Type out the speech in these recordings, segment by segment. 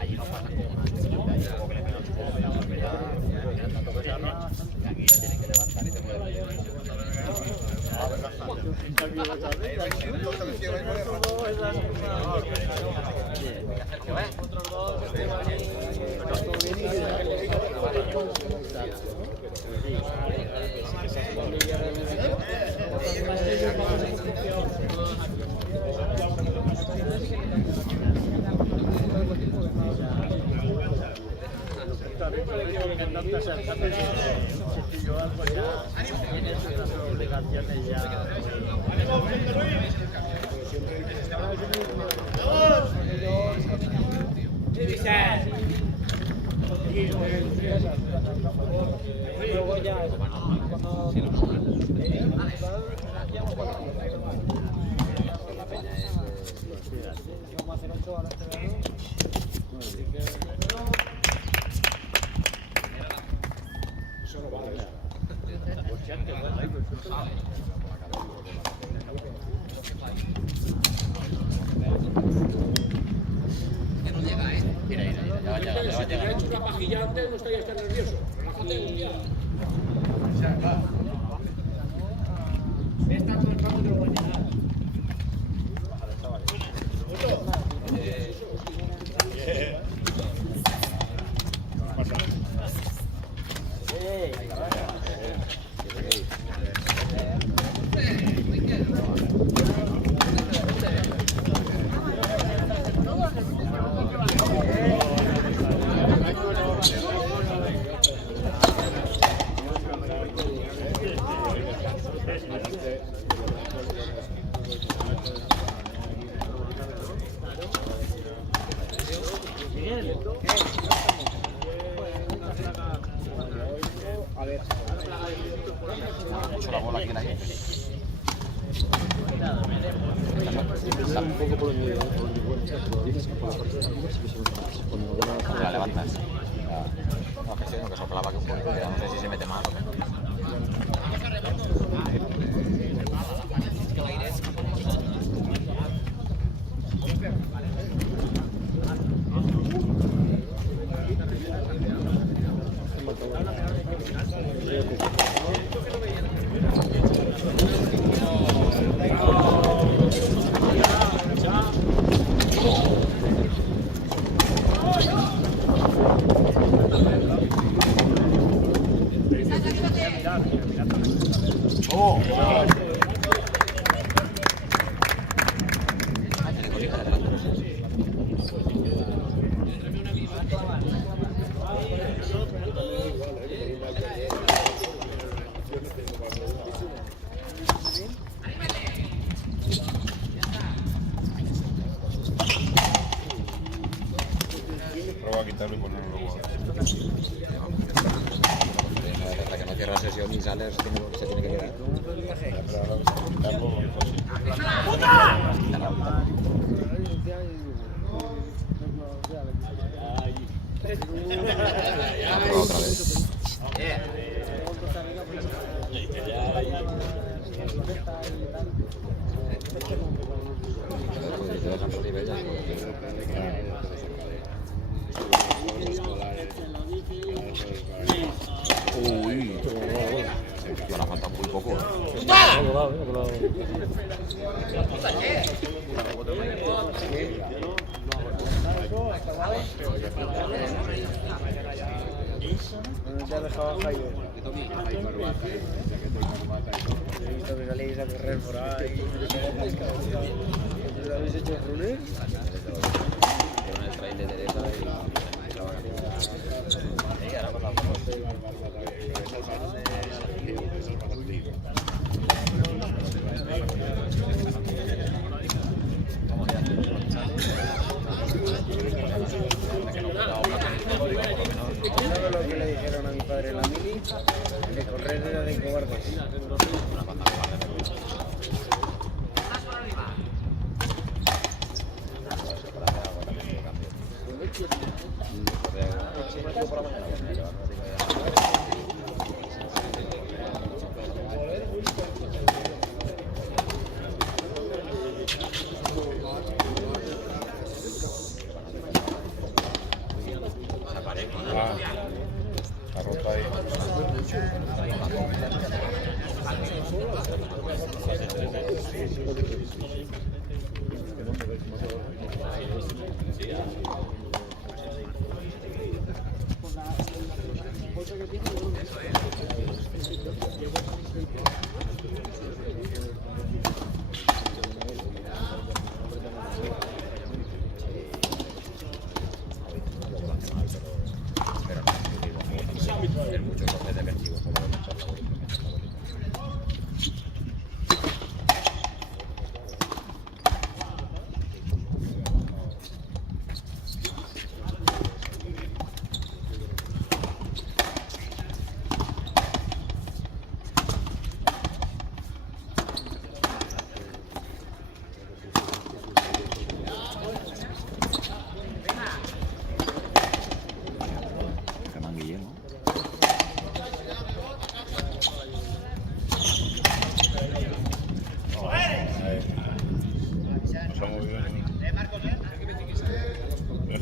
Allí no pasa como aquí ya tienen que levantar y te mueven. No estarías tan nervioso. Relájate un día. Mucho la bola aquí en la gente. La levantas. No, que sí, no, que soplaba que un poquito, no sé si se mete más o menos. Prueba a quitarlo y ponerlo luego. Hasta que no cierra la sesión y sales, se tiene que quedar. Pero ahora quitarlo. Otra vez. Uy, ahora falta muy poco. ¿Dónde te has dejado a Jaime? He visto que salís a correr por ahí. ¿Lo habéis hecho runner? Con el trailer de esa y la van a pillar. Y ahora con la ¿Sabes lo que le dijeron a mi padre en la mili? Que correr era de cobardes.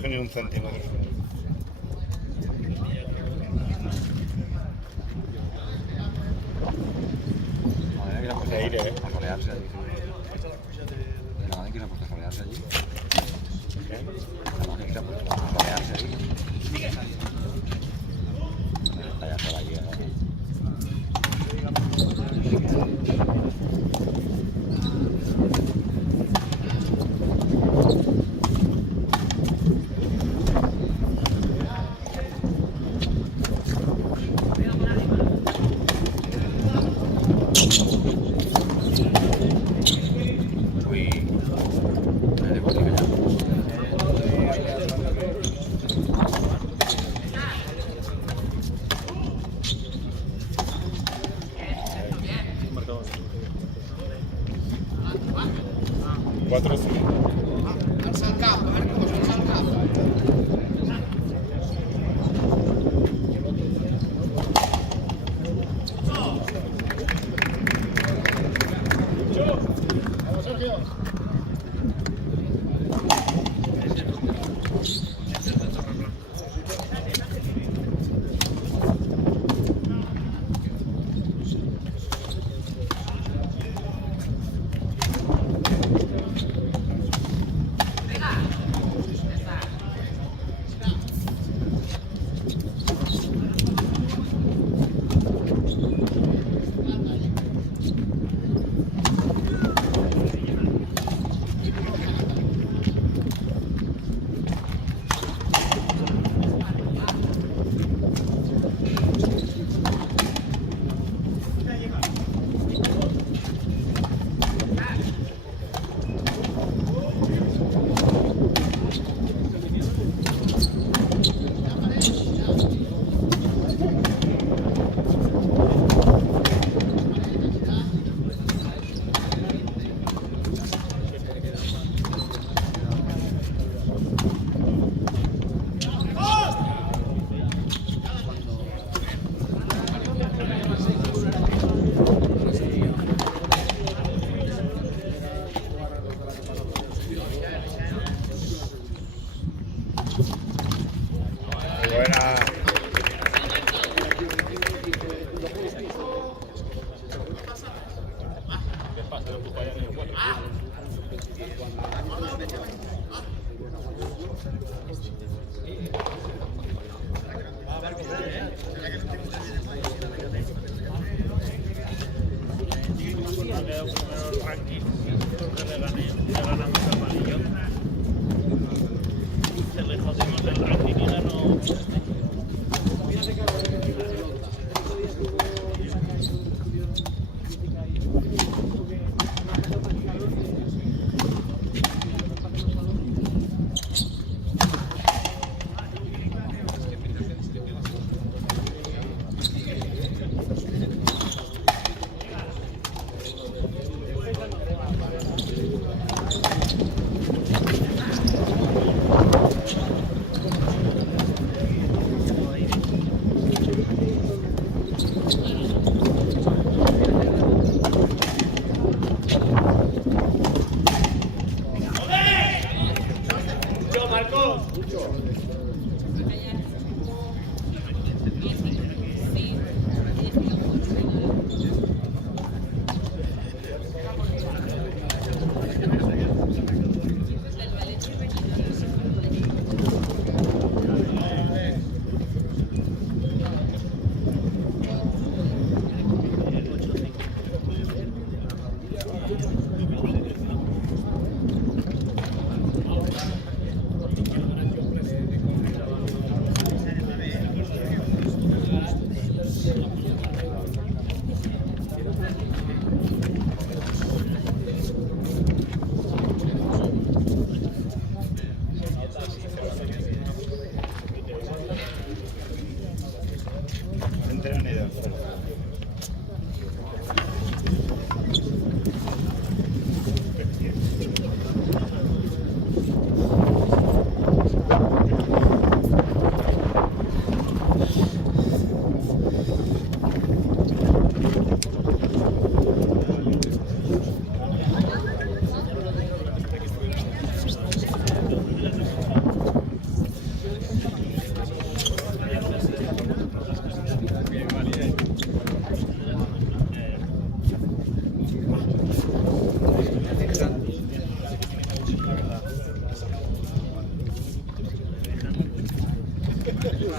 Ni un centímetro. De aire, ¿eh? A solearse allí. La madre que se ha puesto a solearse allí. La madre que se ha puesto a solearse allí. Está ya sola allí.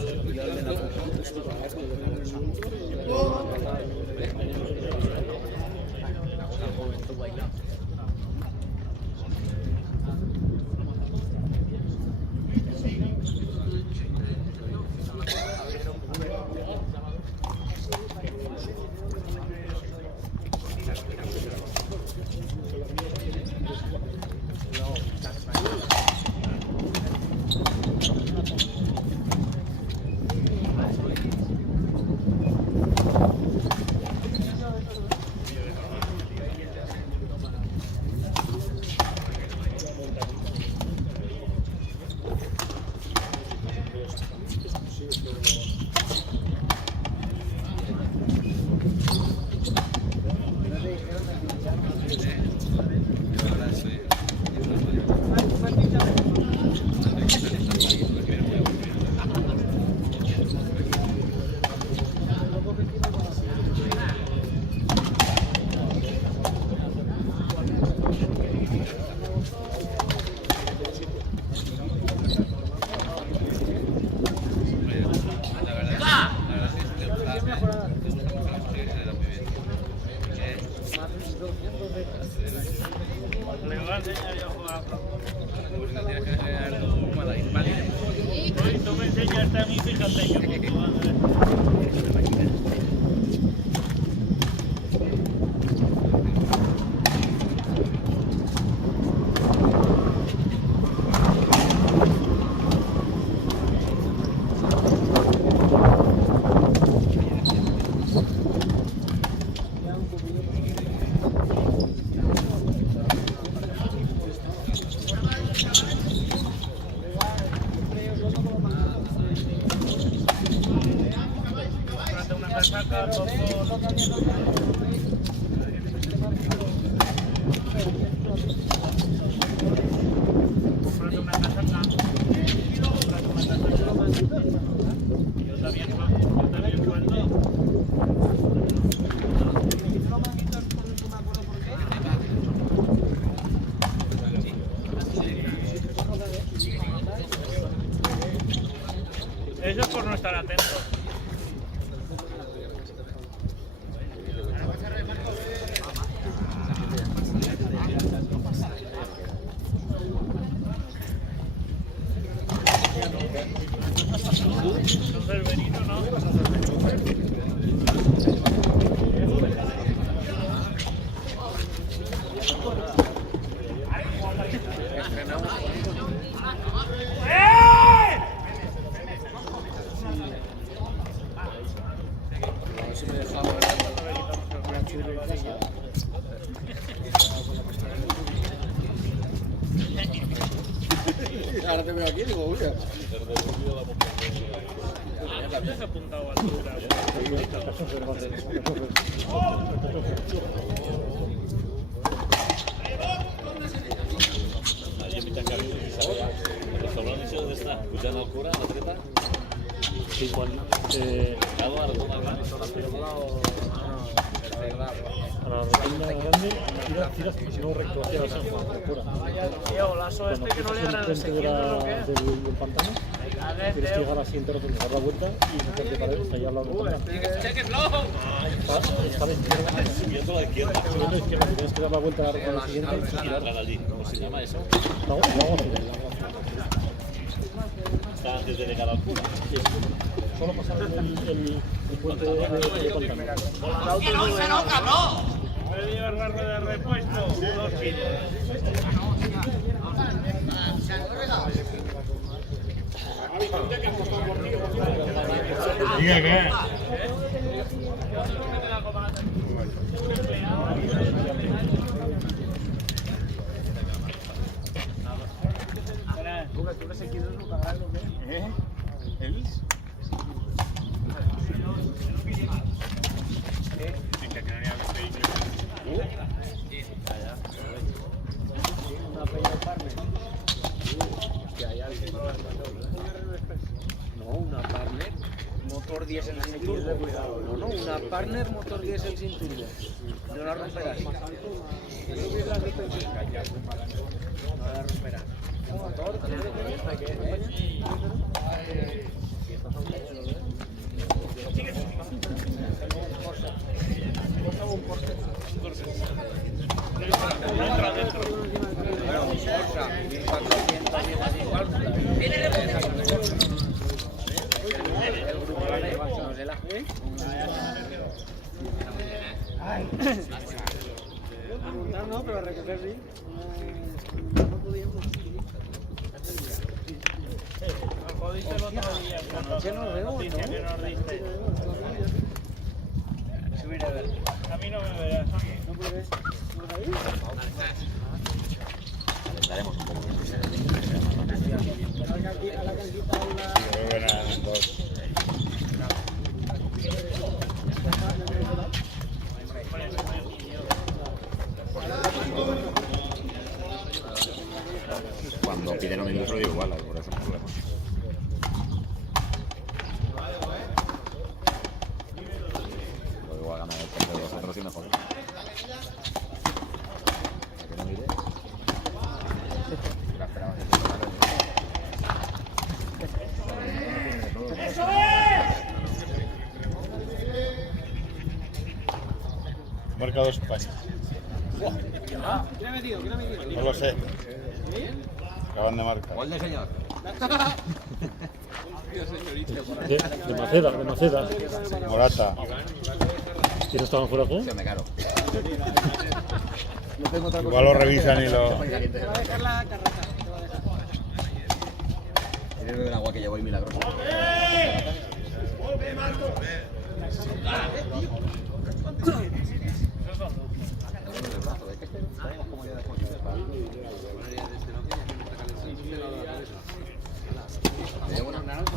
Yo el de la juventud bailando. Eso es por no estar atento. Entonces Benito, ¿no? Ahora te veo aquí, digo, uy. ¿Te has apuntado al altura? Allí me tanca el restaurante dónde está, pujant al cura, a la dreta. Sí, quan Acabo a la zona gran. a la rotonda grande tiras no recto hacia la San Juan, procura. Tío, lazo este que no le Cuando harán pasas enfrente del pantano, tienes que seguir, llegar así entero, dar la vuelta y meterte para él, allá al lado del pantano. Está a la izquierda. Subiendo a la izquierda. Subiendo a la izquierda, tienes que dar la vuelta con el siguiente y girar. Entrar allí. ¿Cómo se llama eso? La agua civil. Está antes de llegar al cura. Solo pasar el puente de pantano. Puede llevar la rueda de repuesto, 2 kilos. Diga que. ¿Ells? Sí, que no n'hi ha Una peña de Parme. Hostia, hay alguien. No, una Partner motor diésel sin turbo. No, no, una Partner motor diésel sin turbo. No la romperás. No la romperás. El motor tiene que No, pero recoger sí. No podíamos. Nos jodiste el otro día. Anoche nos vemos, ¿no? Noticia que nos diste. A mí no me verás. ¿No puedes? ¿No ahí? Alentaremos un poco. A la canquita una... Cuando piden un industrio digo igual, por eso no problema. Luego igual ganar el centro de vosotros y mejor. ¿A que no mire? La esperaba que se Marcado España. ¿Quién ha metido? ¿Quién ha metido? No lo sé. Acaban de marcar. ¡Gol del señor! De Maceda, de Maceda. Morata. ¿Quién estaba fuera de juego? Se me caro. Igual lo revisan y lo... Te va a dejar la carraza. Te va a dejar. ¿Quieres beber agua que llevo hoy milagroso?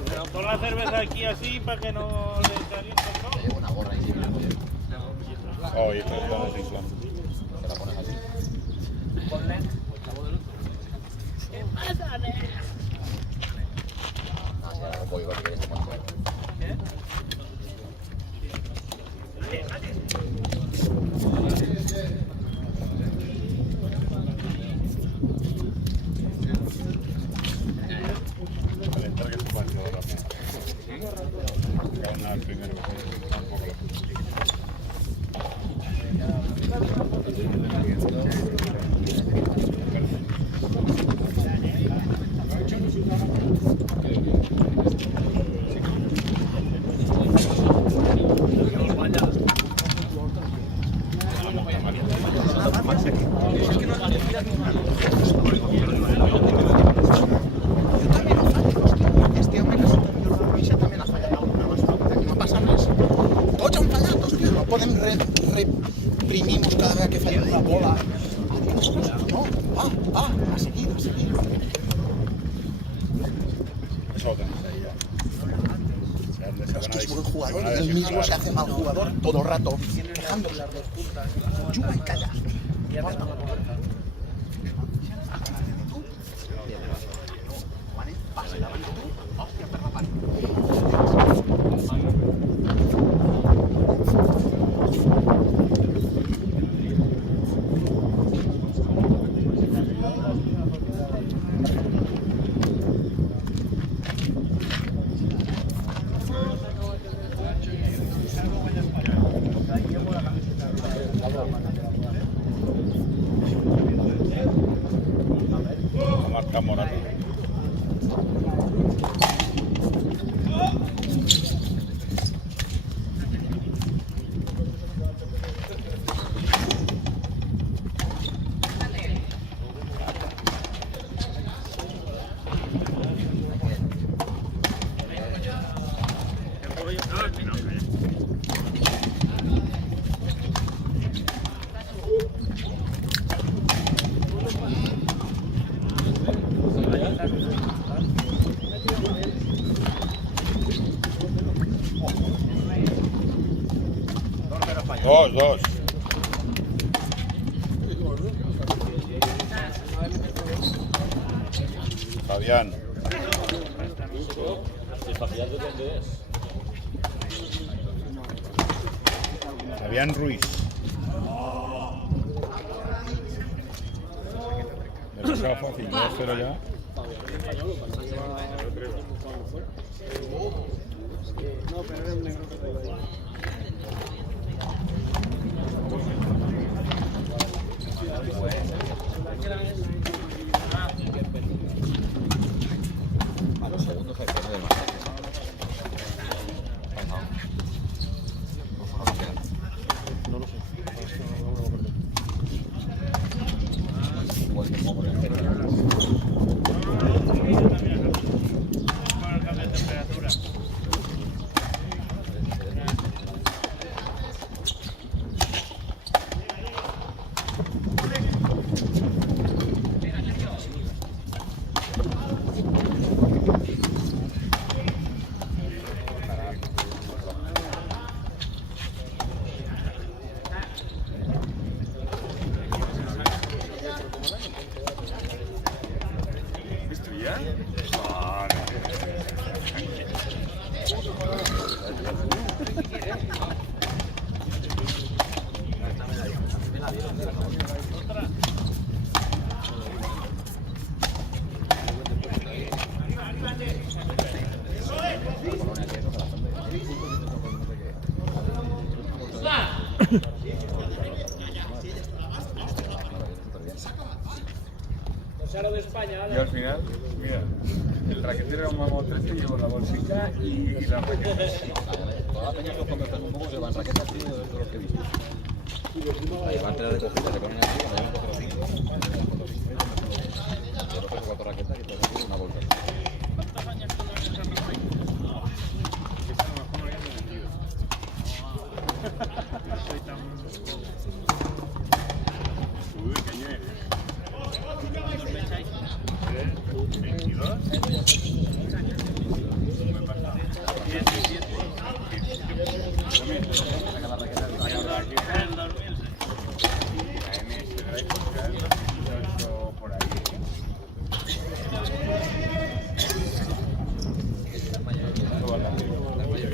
Pero pon la cerveza aquí así para que no le caliente el sol. Llevo una gorra y siempre Oh, y esto es todo de Islam. te la pones así. Ah, sí, ahora voy, que quieres que ponga. Calentar que es tu partido rápido. Gana el primero. Tampoco. Este hombre que se también la camisa también ha fallado alguna más fuerte. No pasa res. Tots han fallat, hòstia. No podem reprimir-nos cada vegada que falla una bola. Adiós, no, va, a seguir, a seguir. Eso lo tenéis ahí ya. Es que es buen jugador y él mismo se hace mal jugador todo el rato, quejándose. Juga y calla. Pasa davant de tu, hòstia, per la part. Marca Morata. Dos. Fabián. ¿El Fabián de dónde es? Fabián Ruiz. Me lo queda fácil, 2-0 ya. No, pero era un negro que traigo ahí. A los segundos hay que poner más. No lo sé. Igual que como en el Para el cambio de temperatura. Cosaro de España, Yo al final, mira, el raquetero era un Mammo 13, llevo la bolsita y la raqueta. Todas las peñas que os converten un poco se van raquetas, tío, de todos los que he visto. La llevan tela de cogida, se ponen aquí, cuando llevan 4 o 5. Llevo 3 o 4 raquetas y todo aquí una bolsa. ¿Cuántos años tienes esa perfecta? Soy tan... Uy, cañé. ¿Cuántos me echáis? 22. Me pasa. 17. ¿El 2000? Por ahí.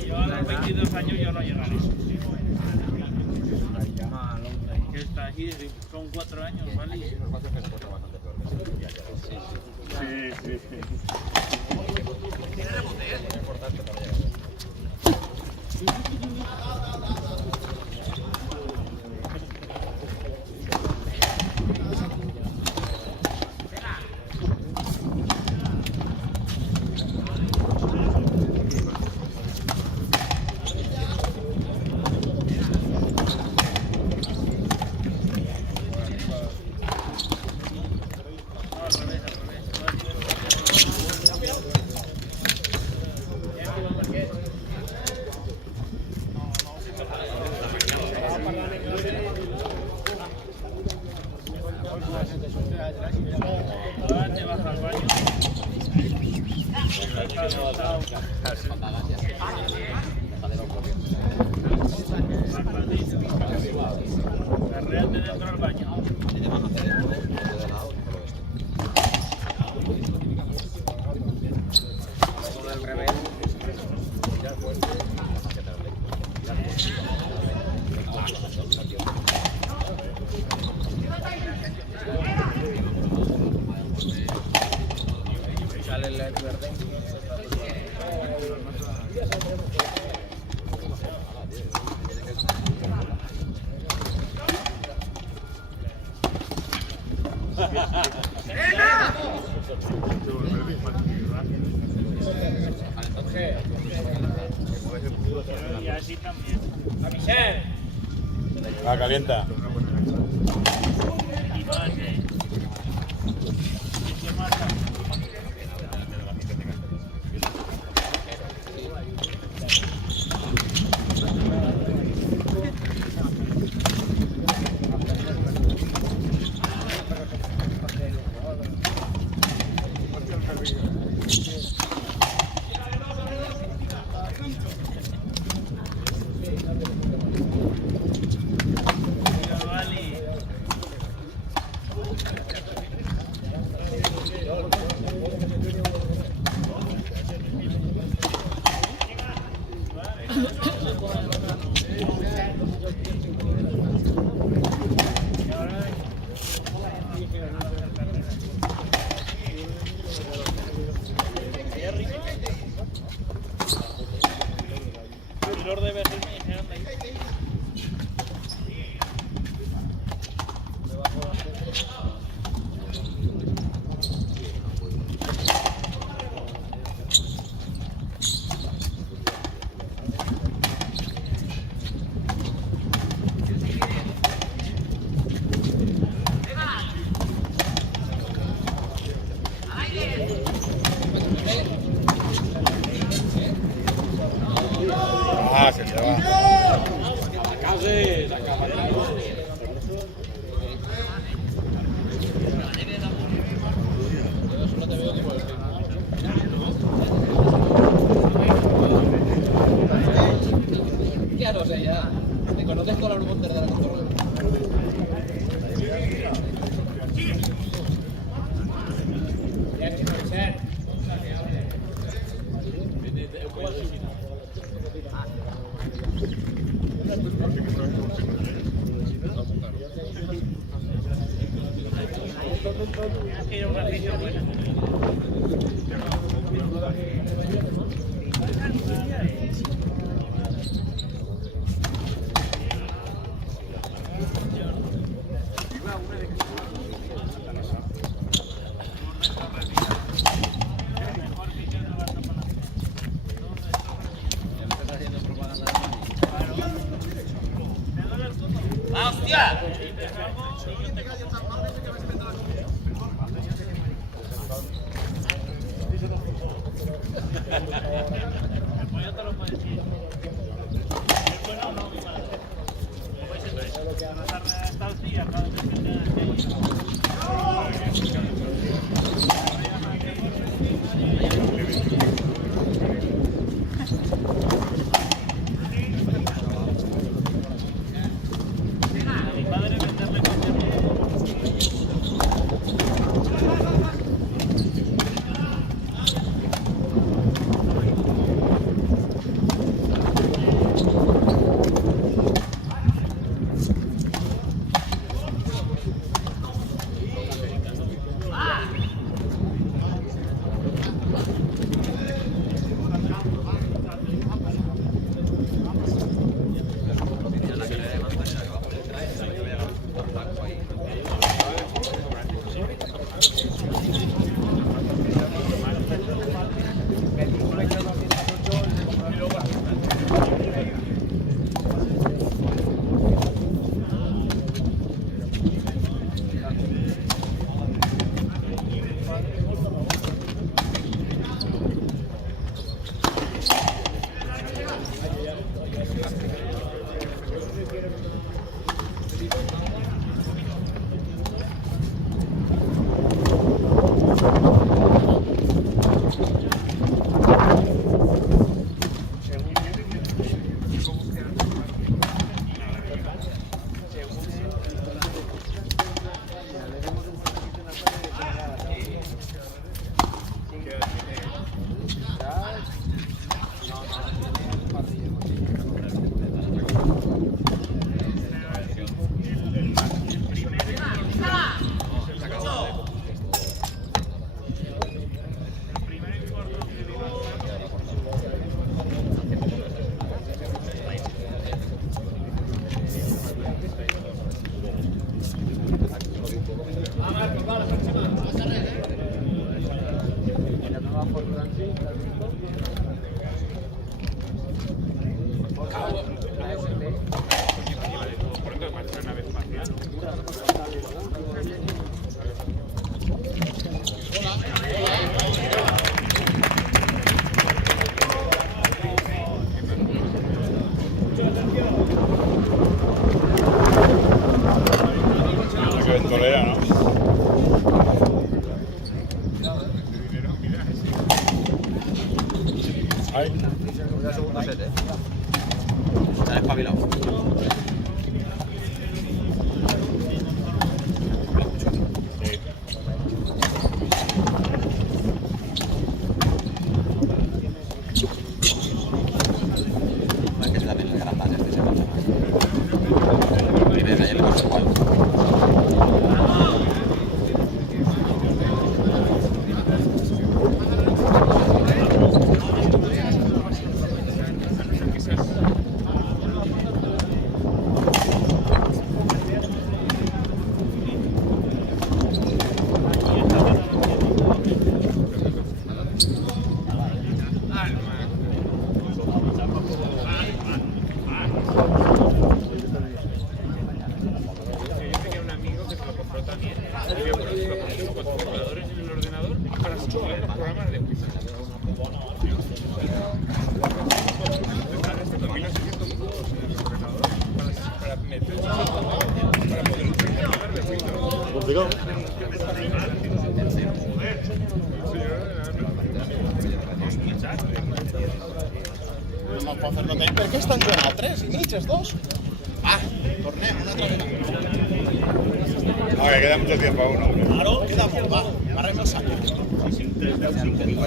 Yo a los 22 años yo no llegaré. Que está aquí, son 4 años, ¿vale? Sí, sí, sí. Ahora te vas al baño. Carréate dentro del baño. Al revés. Sale el LED verde. Y así también. Va, calienta. Y más, ¿Y qué marca? va, se le va. Ya no sé, ya. Me conoces con la remonter de la control. Qué ventolera, ¿no? Ay, Segundo set, Está despabilado. sí. Es que se también el gran base este se pasa. Primero, ayer le pasó igual. programas de Wi-Fi. el Ponferrada. I per què estan jugant a 3 i mig, els dos? Va, tornem una altra vegada. No, que queda mucho tiempo aún, hombre. Claro, queda molt, va, barrem el sac.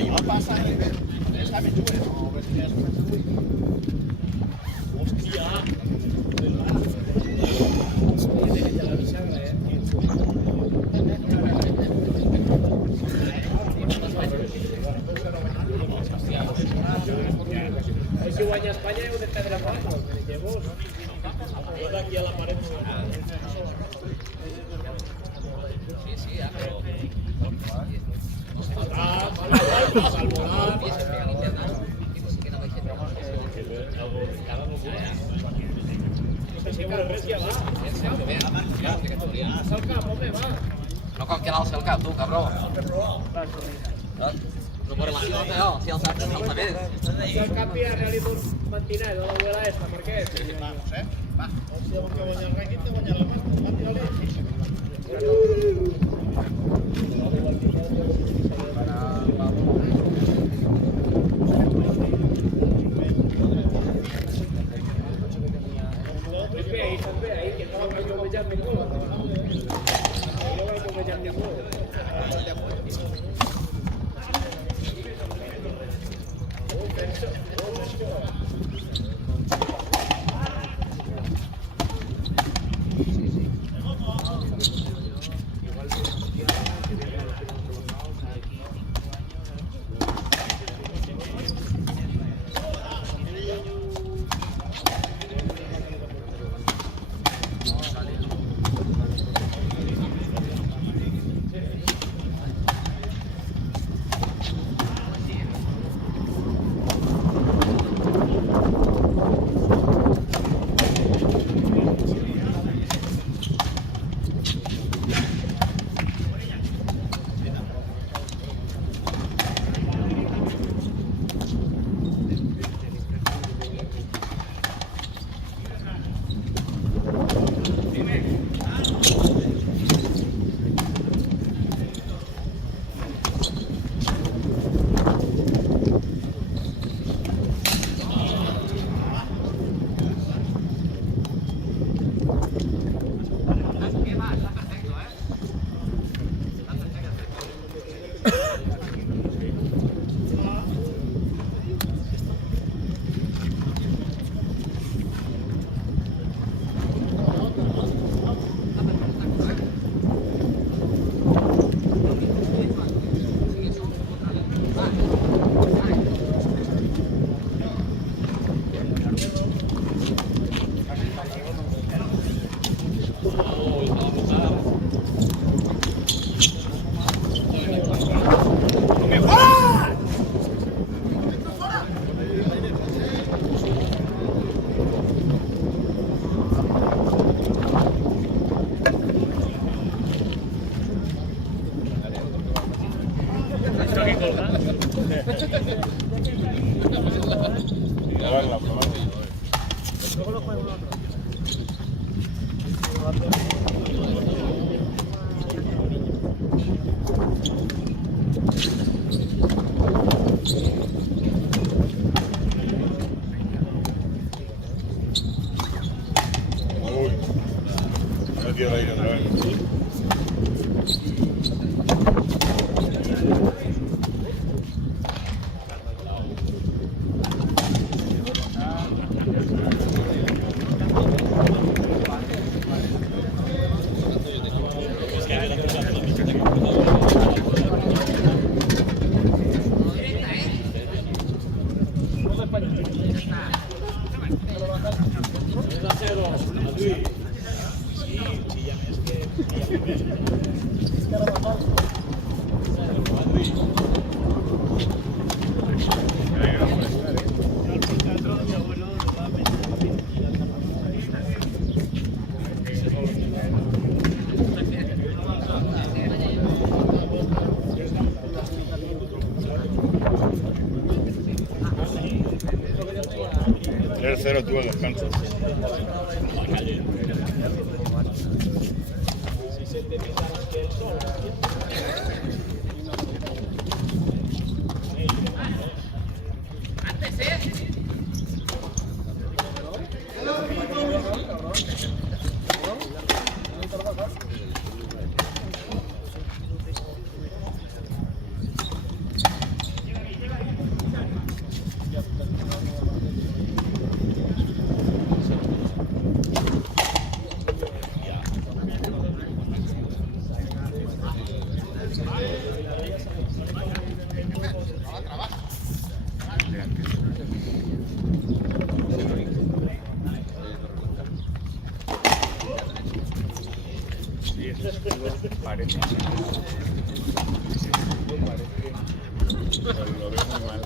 No passa res. Està ben jugant, no? Hòstia! Si guanya Espanya heu de perdre molt, llavors. Aquí a la paret. Sí, sí, però... No cal que l'alça el cap, tu, cabró. No por la ciudad, no, si el saps, el sabés. Si el canvi ha realitzat un mentinet de l'abuela esta, per què? Vamos, va. Si el que guanya el rànquing, te guanya la mà. Va, tira-li. Ve ahí, que no va a aprovechar ninguno. No va a aprovechar ninguno. metido ahí otra vez. El 0 tuvo el descanso. Parece. Pero lo veo muy mal.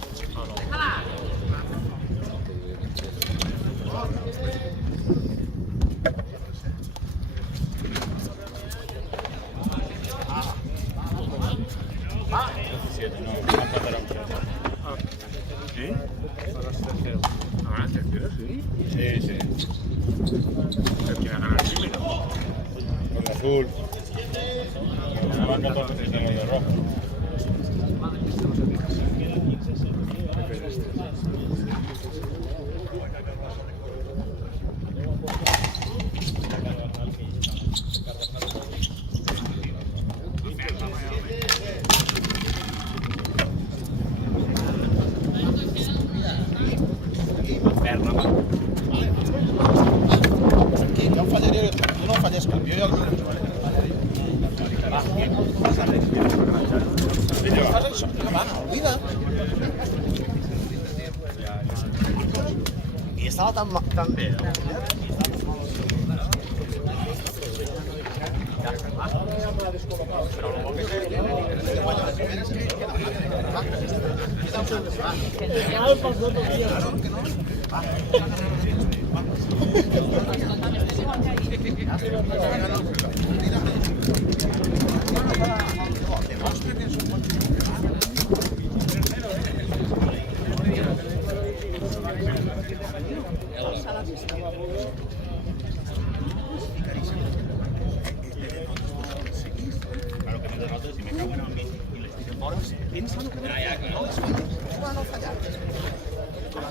¿Sí? ¿Ahora el tercero, sí? Sí, sí. ¿Pero quién ha ganado el primero? Con azul. Ganaban 14 de los de rojo. Jo fallaré, tu no falles cap, jo ja el fas això, va, olvida. I estava tan bé.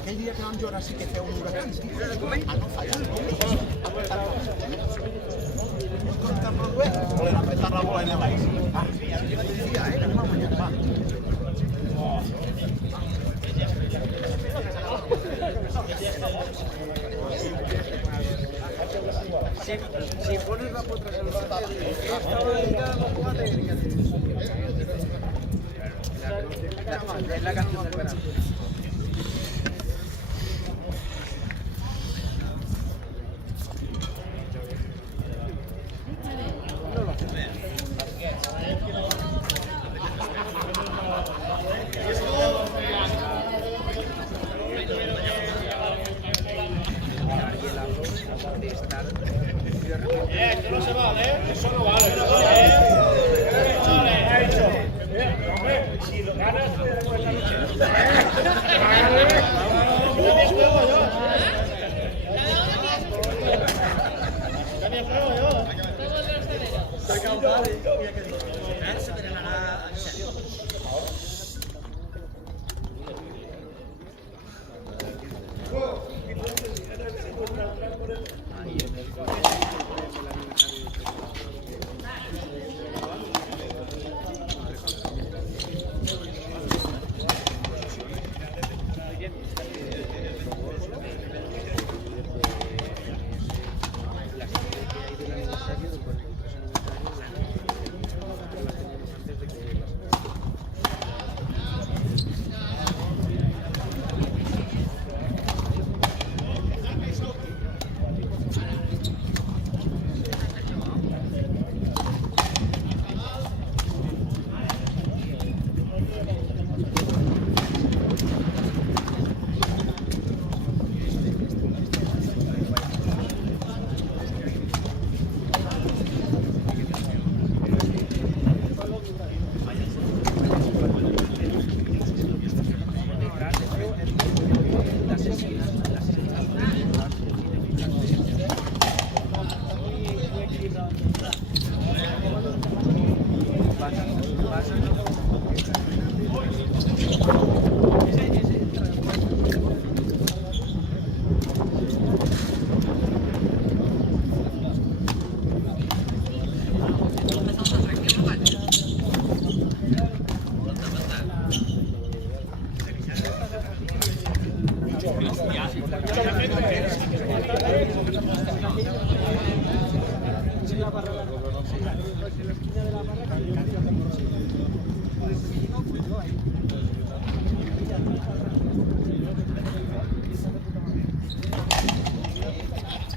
Aquell dia que vam jugar sí que feu un huracán, a no fallar. Contra Broadway, volen apretar la bola en el aire. Ja decía, que no va guanyar, va. Si pones la potra en el papel, estaba dedicada a los jugadores. Es la canción del verano. Esto no se vale, eso no vale. Si lo ganas, te dejo esta noche.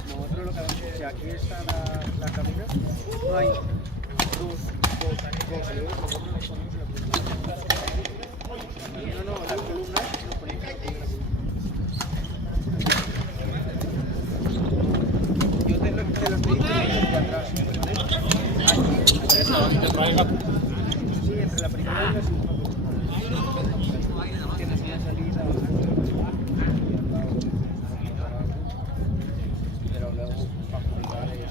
Nosotros lo que hacemos, si aquí está la cabina, no hay dos No, las columnas lo ponen yo te los pedí de atrás. Sí, entre la primera y la segunda. Tienes ya salida. Pero luego para publicar ya.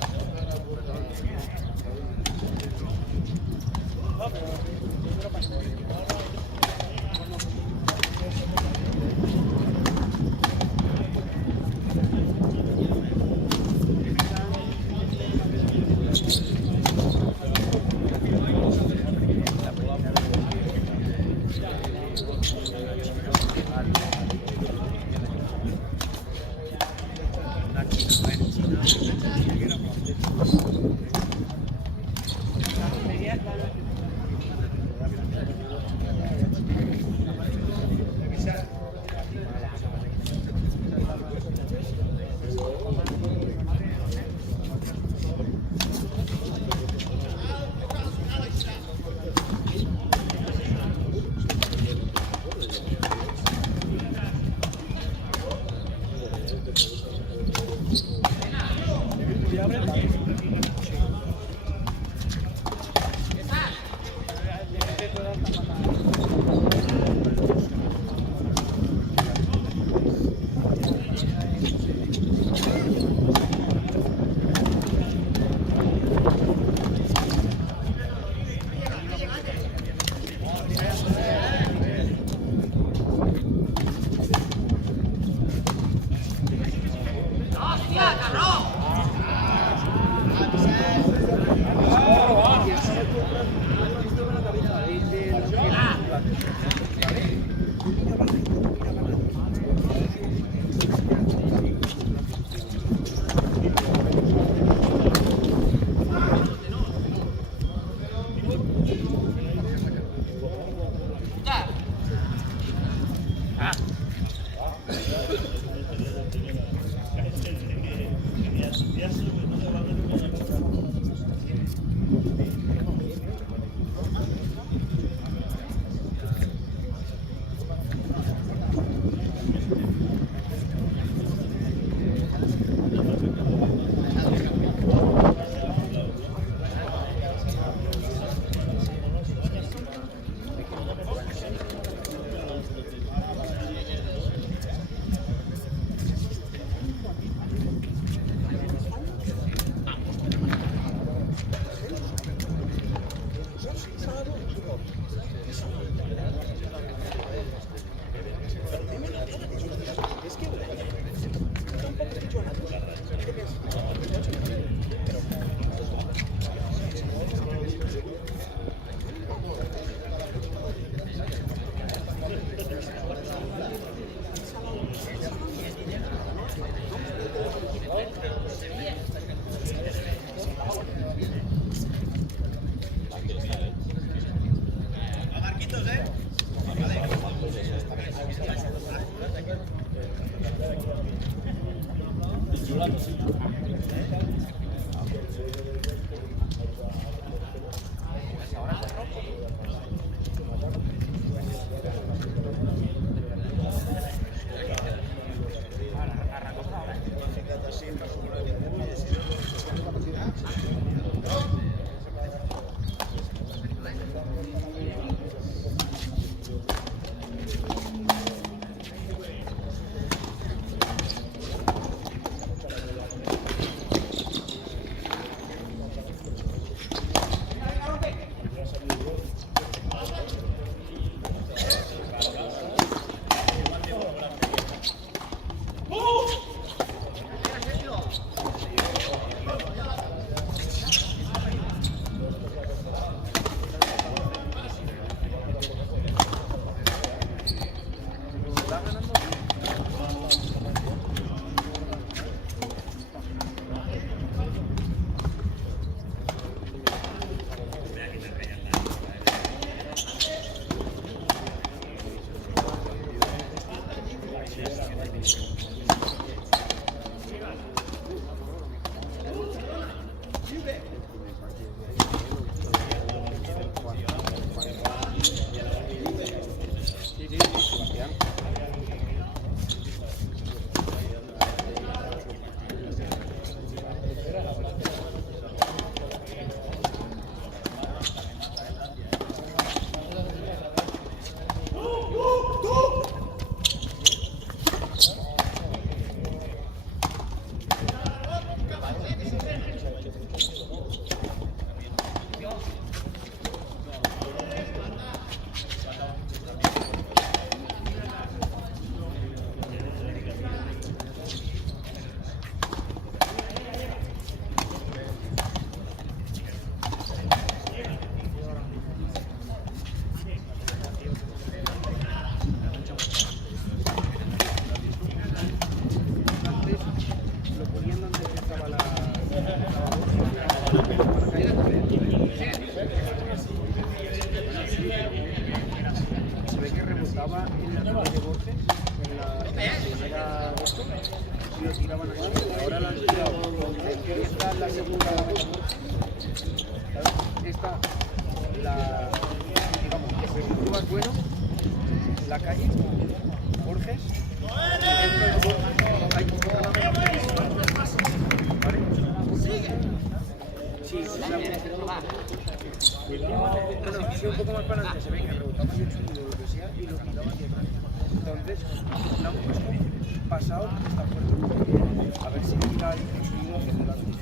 estaba en la nave de Borges, en la primera de esto, y lo tiraban así. Ahora lo han tirado donde empieza la segunda nave de Borges. Esta, digamos, si tú vas bueno, la calle, Borges, dentro de Borges hay otra nave ¿vale? Sí, bueno, sí, un poco más para adelante, se ve que rebotaban el sonido o lo que sea y lo tiraban de atrás. Entonces, lo han puesto pasado esta puerta. A ver si tira el sonido hacia adelante.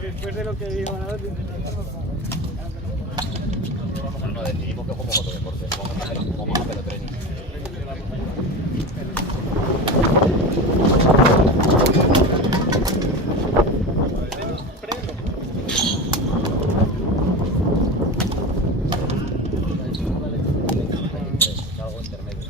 Después de lo que iban a dar, No decidimos que jugamos otro deporte, vamos a pelotrening. Algo intermedio.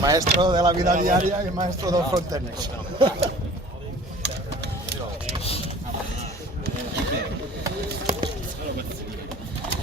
Maestro de la vida diaria y maestro del frontenis.